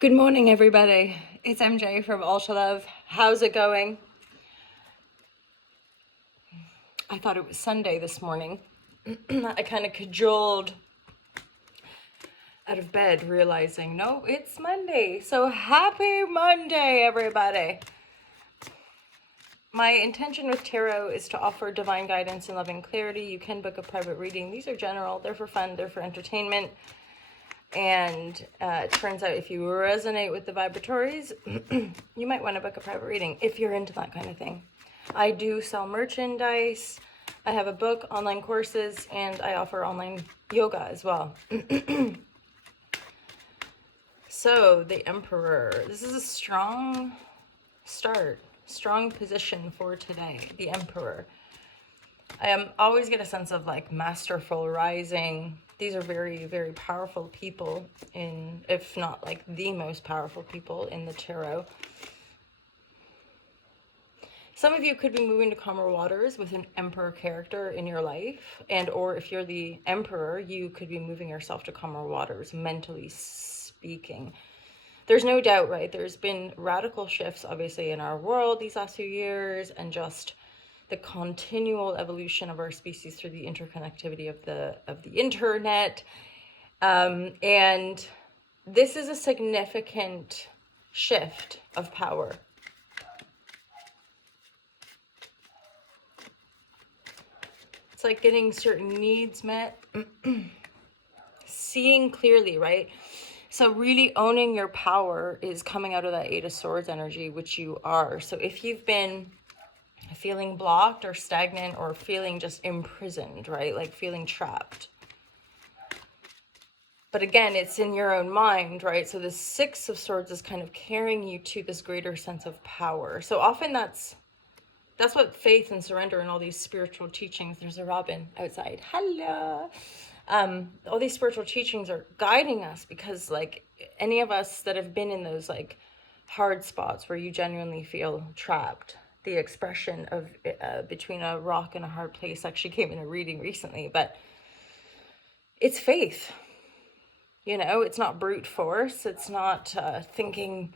Good morning, everybody. It's MJ from Holllalalaa. How's it going? I thought it was Sunday this morning. I kind of cajoled out of bed, realizing, no, it's Monday. So happy Monday, everybody. My intention with tarot is to offer divine guidance and loving clarity. You can book a private reading. These are general, they're for fun, they're for entertainment. And it turns out if you resonate with the vibratories, you might want to book a private reading if you're into that kind of thing. I do sell merchandise. I have a book, online courses, and I offer online yoga as well. So the Emperor, this is a strong start, strong position for today, the Emperor. I always get a sense of like masterful rising. These are very, very powerful people if not like the most powerful people in the tarot. Some of you could be moving to calmer waters with an emperor character in your life, or if you're the emperor, you could be moving yourself to calmer waters, mentally speaking. There's no doubt, right? There's been radical shifts, obviously, in our world these last few years, and just the continual evolution of our species through the interconnectivity of the internet. And this is a significant shift of power. It's like getting certain needs met, seeing clearly, right? So really owning your power is coming out of that Eight of Swords energy, which you are. So if you've been feeling blocked or stagnant or feeling just imprisoned, right? Like feeling trapped. But again, it's in your own mind, right? So the Six of Swords is kind of carrying you to this greater sense of power. So often that's what faith and surrender and all these spiritual teachings, there's a robin outside, hello. All these spiritual teachings are guiding us, because like any of us that have been in those like hard spots where you genuinely feel trapped, the expression of between a rock and a hard place actually came in a reading recently, but it's faith. You know, it's not brute force. It's not thinking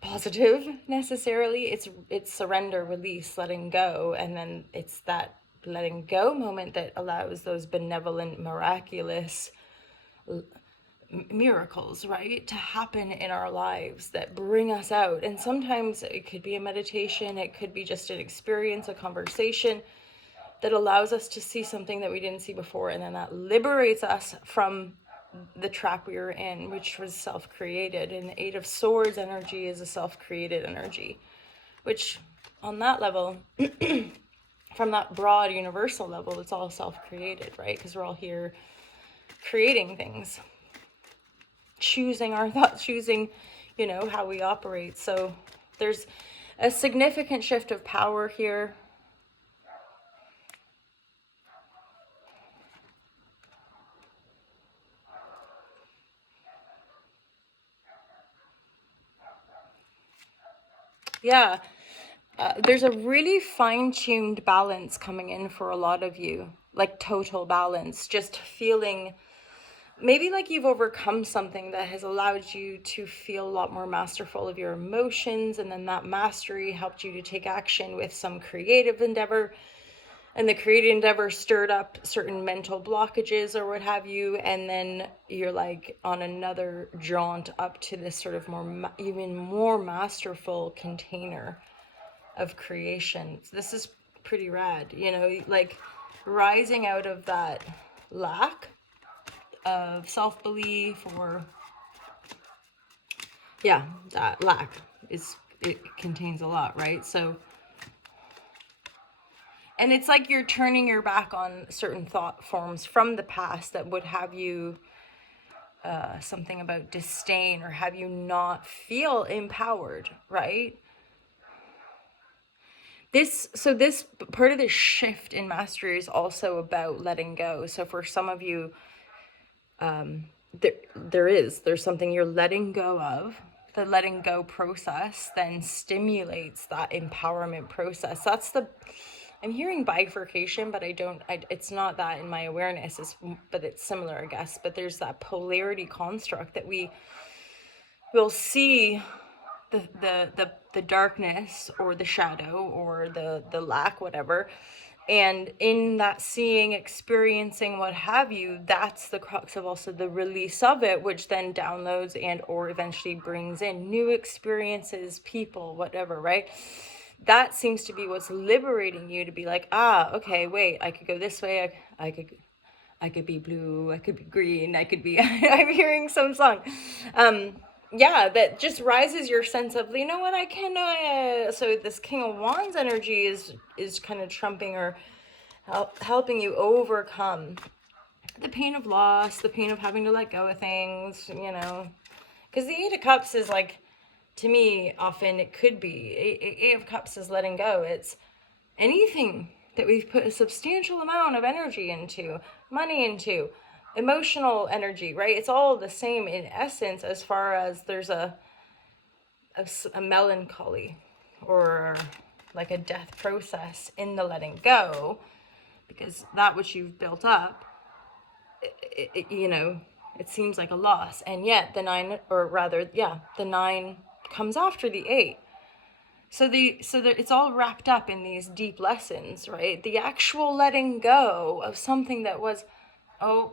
positive necessarily. It's surrender, release, letting go. And then it's that letting go moment that allows those benevolent, miraculous miracles, right, to happen in our lives that bring us out. And sometimes it could be a meditation, it could be just an experience, a conversation that allows us to see something that we didn't see before, and then that liberates us from the trap we were in, which was self-created. And the Eight of Swords energy is a self-created energy, which on that level, from that broad universal level, it's all self-created, right? Because we're all here creating things, choosing our thoughts, choosing, you know, how we operate. So there's a significant shift of power here. Yeah, there's a really fine-tuned balance coming in for a lot of you, like total balance, just feeling maybe like you've overcome something that has allowed you to feel a lot more masterful of your emotions, and then that mastery helped you to take action with some creative endeavor, and the creative endeavor stirred up certain mental blockages or what have you, and then you're like on another jaunt up to this sort of more, even more masterful container of creation. This is pretty rad, you know, like rising out of that lack of self-belief, or yeah, that lack it contains a lot, right? So, and it's like you're turning your back on certain thought forms from the past that would have you something about disdain or have you not feel empowered, right? This part of this shift in mastery is also about letting go. So for some of you, there's something you're letting go of. The letting go process then stimulates that empowerment process. I'm hearing bifurcation, but it's not that in my awareness, but it's similar, I guess. But there's that polarity construct that we we'll see the darkness or the shadow or the lack, whatever. And in that seeing, experiencing, what have you, that's the crux of also the release of it, which then downloads and or eventually brings in new experiences, people, whatever, right? That seems to be what's liberating you, to be like, okay, wait, I could go this way. I could be blue, I could be green, I could be, I'm hearing some song. Yeah, that just rises your sense of, you know what, I can, so this King of Wands energy is kind of trumping or helping you overcome the pain of loss, the pain of having to let go of things, because the Eight of Cups is like, to me, often it could be, Eight of Cups is letting go. It's anything that we've put a substantial amount of energy into, money into, emotional energy, right? It's all the same in essence, as far as there's a melancholy or like a death process in the letting go, because that which you've built up, it seems like a loss. And yet the nine comes after the eight. So it's all wrapped up in these deep lessons, right? The actual letting go of something that was,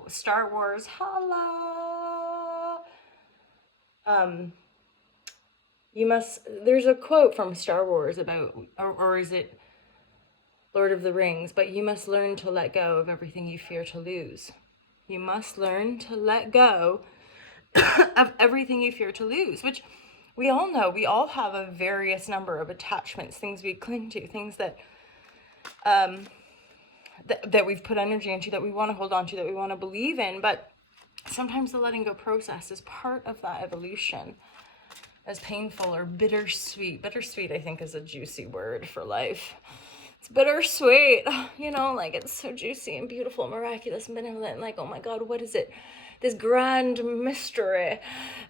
Star Wars, holla. There's a quote from Star Wars about, or is it Lord of the Rings, but you must learn to let go of everything you fear to lose. You must learn to let go of everything you fear to lose, which we all know. We all have a various number of attachments, things we cling to, things that that we've put energy into, that we want to hold on to, that we want to believe in. But sometimes the letting go process is part of that evolution. As painful or bittersweet. Bittersweet, I think, is a juicy word for life. It's bittersweet, like it's so juicy and beautiful, miraculous, benevolent, like, oh my God, what is it? This grand mystery.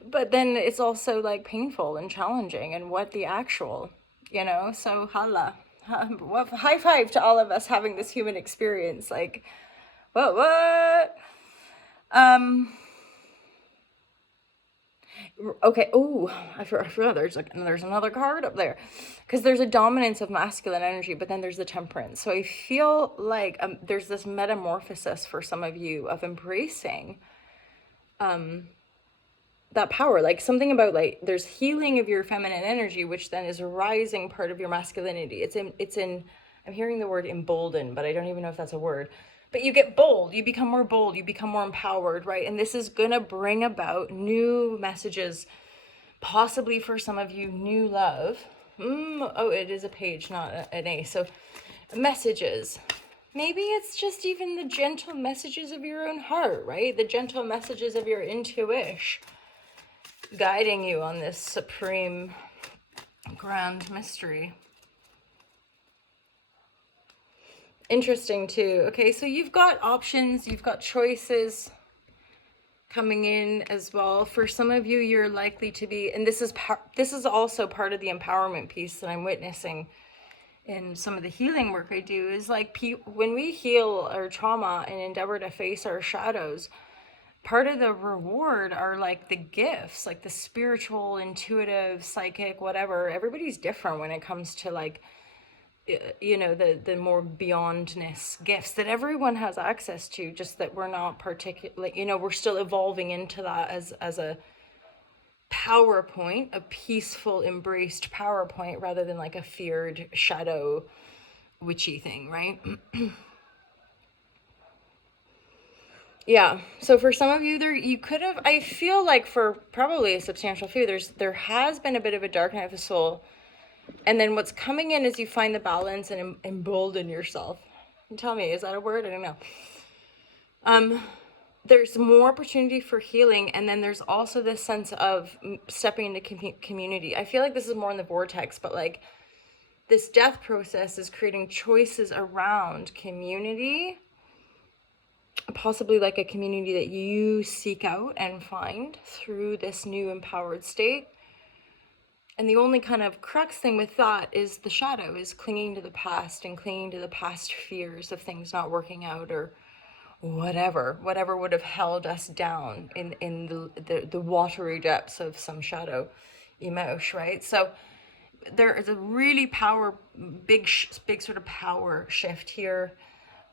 But then it's also like painful and challenging, and what the actual, so holla. High five to all of us having this human experience. Like, what? Okay. I forgot. There's another card up there, because there's a dominance of masculine energy, but then there's the temperance. So I feel like there's this metamorphosis for some of you of embracing that power, like something about, like, there's healing of your feminine energy, which then is a rising part of your masculinity. It's in I'm hearing the word emboldened, but I don't even know if that's a word. But you get bold, you become more bold, you become more empowered, right? And this is gonna bring about new messages, possibly for some of you, new love. It is a page, not an A. So messages. Maybe it's just even the gentle messages of your own heart, right? The gentle messages of your intuition guiding you on this supreme grand mystery. Interesting too. Okay, so you've got options, you've got choices coming in as well. For some of you, you're likely to be, and this is also part of the empowerment piece that I'm witnessing in some of the healing work I do, is like when we heal our trauma and endeavor to face our shadows, part of the reward are like the gifts, like the spiritual, intuitive, psychic, whatever. Everybody's different when it comes to, like, the more beyondness gifts that everyone has access to, just that we're not particularly, we're still evolving into that as a PowerPoint, a peaceful, embraced PowerPoint, rather than like a feared shadow witchy thing, right? Yeah, so for some of you, you could have, I feel like for probably a substantial few, there has been a bit of a dark night of the soul. And then what's coming in is you find the balance and embolden yourself. And tell me, is that a word? I don't know. There's more opportunity for healing, and then there's also this sense of stepping into community. I feel like this is more in the vortex, but like this death process is creating choices around community, possibly like a community that you seek out and find through this new empowered state. And the only kind of crux thing with that is the shadow is clinging to the past and clinging to the past fears of things not working out, or whatever would have held us down in the watery depths of some shadow emotion, right? So there is a really big sort of power shift here.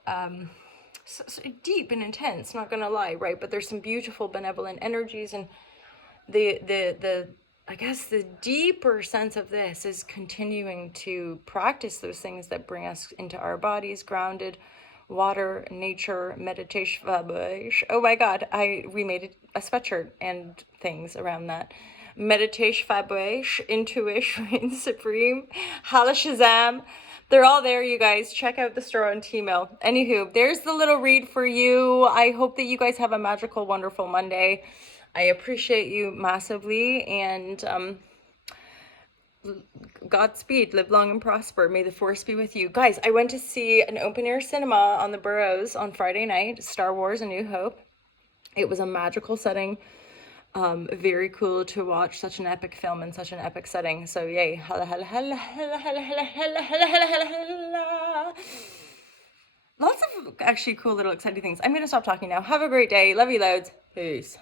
So deep and intense, not gonna lie, right? But there's some beautiful benevolent energies, and the I guess the deeper sense of this is continuing to practice those things that bring us into our bodies, grounded, water, nature, meditation. Oh my God, we made a sweatshirt and things around that. Meditation, fabrish, intuition, reign supreme, Hala Shazam. They're all there, you guys. Check out the store on Tmail. Anywho, there's the little read for you. I hope that you guys have a magical, wonderful Monday. I appreciate you massively, and Godspeed, live long and prosper. May the force be with you. Guys, I went to see an open air cinema on the Burrows on Friday night, Star Wars A New Hope. It was a magical setting. Very cool to watch such an epic film in such an epic setting. So yay. Lots of actually cool little exciting things. I'm going to stop talking now. Have a great day. Love you loads. Peace.